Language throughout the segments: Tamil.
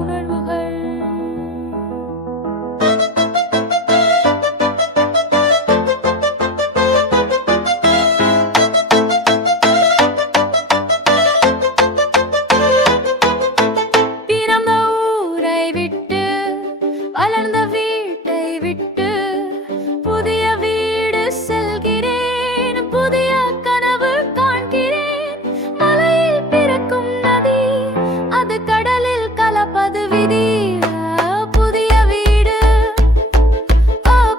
உணர்வுகள். பிறந்த ஊரை விட்டு வளர்ந்த வீட்டை விட்டு புதிய வீடு செல்கிறேன். புதிய கனவு காண்கிறேன். மலையில் பிறக்கும் நதி, அது கடலில் கலப்பது விதி. புதிய வீடு,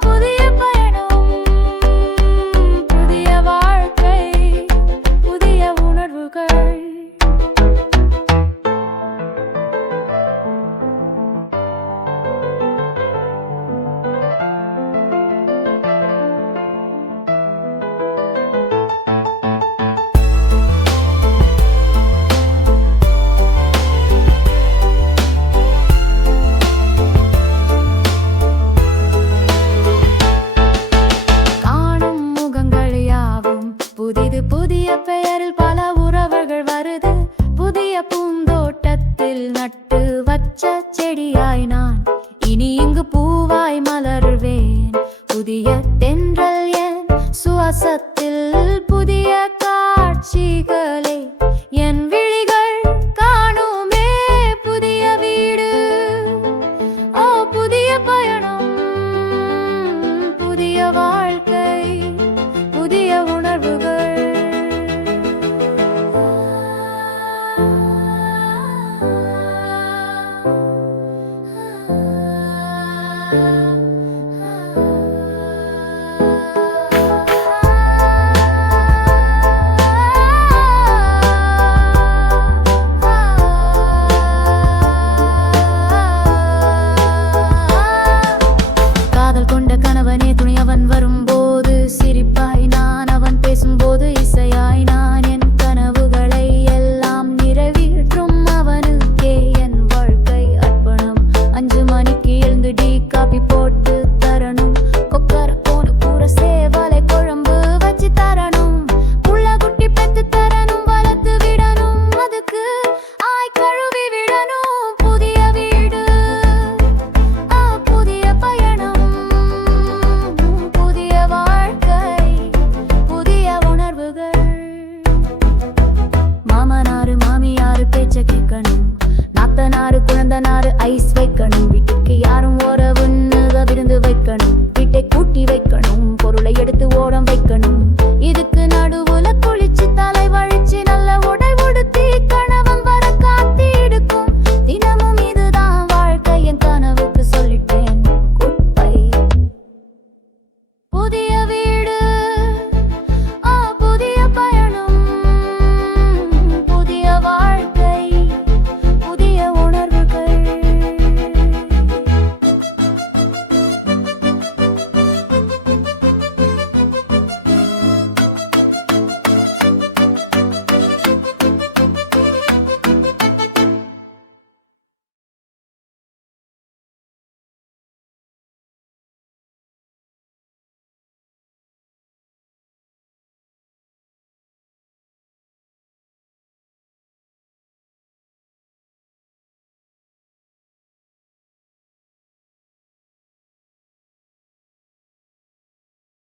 புதிய பயணம், புதிய வாழ்க்கை, புதிய உணர்வுகள். புதிது புதிய பெயரில் பல உறவுகள் வருது. புதிய பூந்தோட்டத்தில் நட்டு வச்ச செடியாய் நான் இனி இங்கு பூவாய் மலர்வேன். புதிய தென்றல் என் சுவாசத்தில், புதிய காட்சிகளே என் விழிகள் காணுமே. புதிய வீடு, புதிய பயணம், புதிய வாழ்க்கை, புதிய உணர்வுகள்.